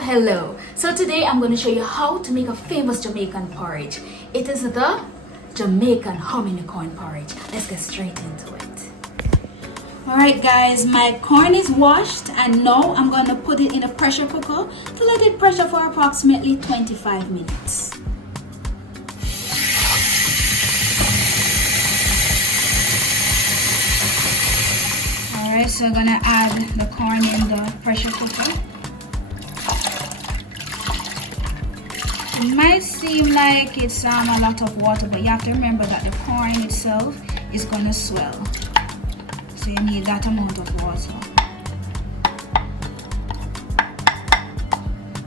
Hello. So today I'm going to show you how to make a famous Jamaican porridge. It is the Jamaican hominy corn porridge. Let's get straight into it. Alright guys, my corn is washed and now I'm going to put it in a pressure cooker to let it pressure for approximately 25 minutes. Alright, so I'm going to add the corn in the pressure cooker. It might seem like it's a lot of water, but you have to remember that the corn itself is going to swell. So you need that amount of water.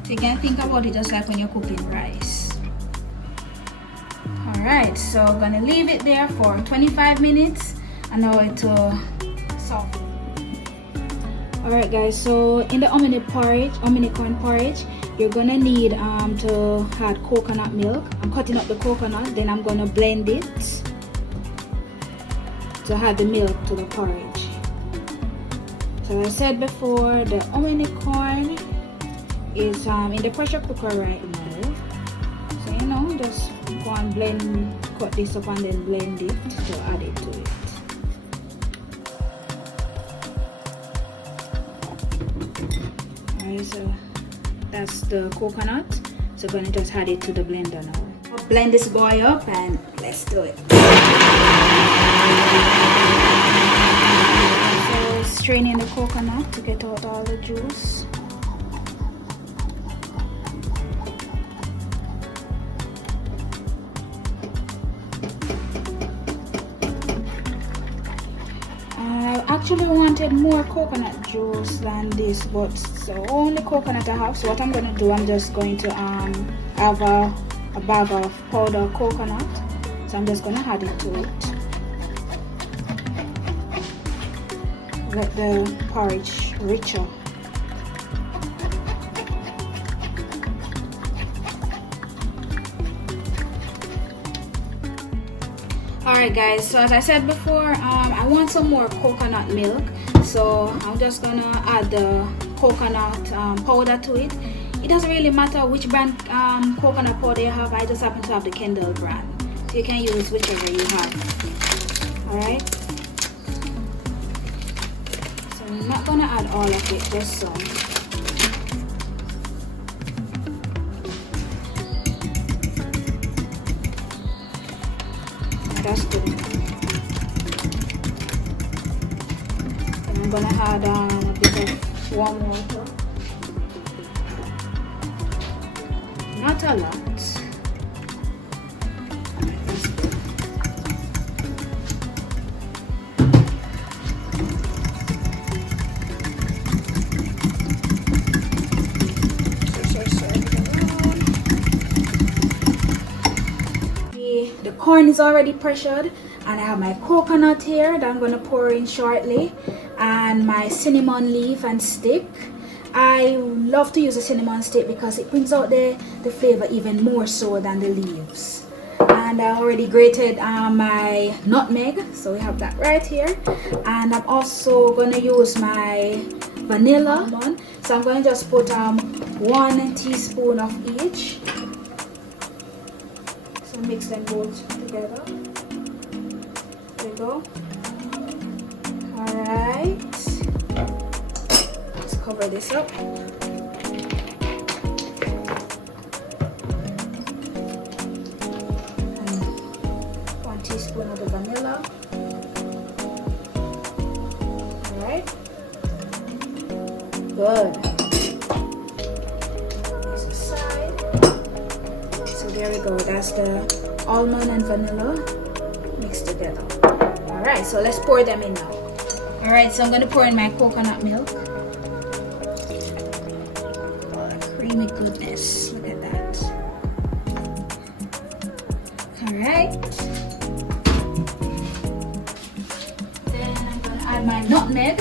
So you can think about it just like when you're cooking rice. Alright, so I'm going to leave it there for 25 minutes and now it will soften. Alright guys, so in the hominy corn porridge, you're gonna need to add coconut milk. I'm cutting up the coconut, then I'm gonna blend it to add the milk to the porridge. So as I said before, the hominy corn is in the pressure cooker right now. So just go and cut this up and then blend it to add it to it. Alright, so that's the coconut, so I'm going to just add it to the blender now. I'll blend this boy up and let's do it. So straining the coconut to get out all the juice. I actually wanted more coconut juice than this, but it's the only coconut I have. So what I'm going to do, I'm just going to have a bag of powdered coconut. So I'm just going to add it to it. Let the porridge richer. Alright guys, so as I said before, I want some more coconut milk, so I'm just gonna add the coconut powder to it. It doesn't really matter which brand coconut powder you have. I just happen to have the Kendall brand, so you can use whichever you have. Alright, so I'm not gonna add all of it, just some. That's good. And I'm gonna add a bit of warm water. Not a lot. That's good. The corn is already pressured and I have my coconut here that I'm going to pour in shortly, and my cinnamon leaf and stick. I love to use a cinnamon stick because it brings out the flavor even more so than the leaves. And I already grated my nutmeg, so we have that right here. And I'm also going to use my vanilla one, so I'm going to just put 1 teaspoon of each. Mix them both together. There we go. Alright. Let's cover this up. And 1 teaspoon of the vanilla. Alright. Good. There we go, that's the almond and vanilla mixed together. Alright, so let's pour them in now. Alright, so I'm going to pour in my coconut milk. Oh, creamy goodness, look at that. Alright. Then I'm going to add my nutmeg.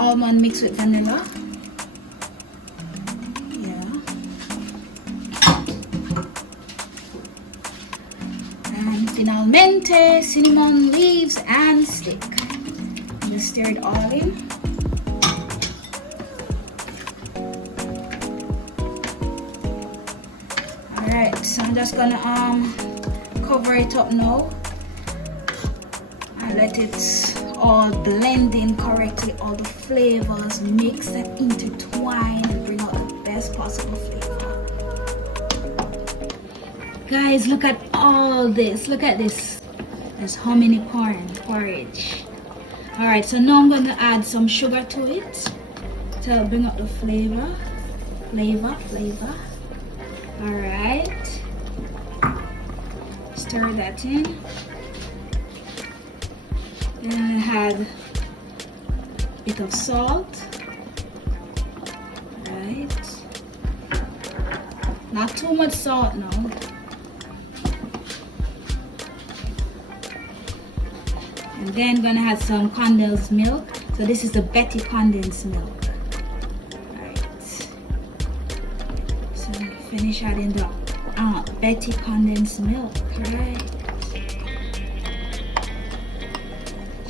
Almond mixed with vanilla. Yeah. puffed-meaty, cinnamon leaves, and stick. Just stir it all in. Alright, so I'm just gonna cover it up now and let it all blend in correctly, all the flavors mix and intertwine and bring out the best possible flavor. Guys, look at all this. Look at this. There's hominy corn porridge. Alright, so now I'm going to add some sugar to it to bring out the flavor. Alright. Stir that in. Then I add a bit of salt. Right. Not too much salt now. And then gonna add some condensed milk. So this is the Betty condensed milk. Right. So finish adding the Betty condensed milk. Right.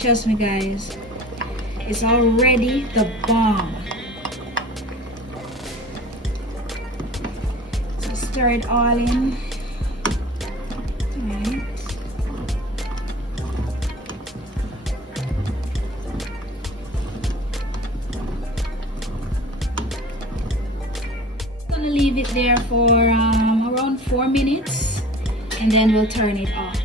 Trust me, guys, it's already the bomb. So stir it all in. Right. I'm gonna leave it there for around 4 minutes, and then we'll turn it off.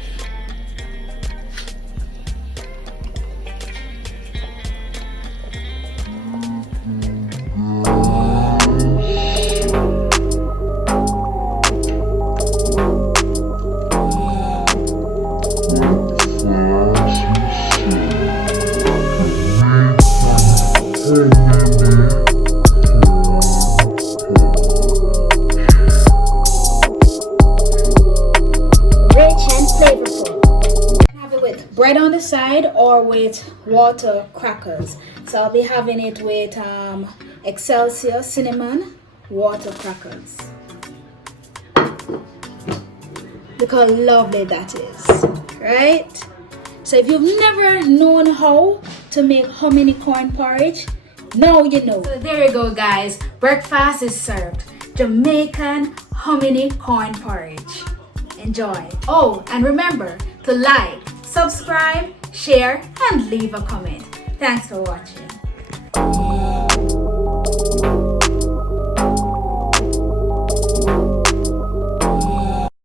Bread on the side or with water crackers. So I'll be having it with Excelsior cinnamon water crackers. Look how lovely that is, right? So if you've never known how to make hominy corn porridge, now you know. So there you go, guys. Breakfast is served. Jamaican hominy corn porridge. Enjoy. Oh, and remember to like, subscribe, share, and leave a comment. Thanks for watching.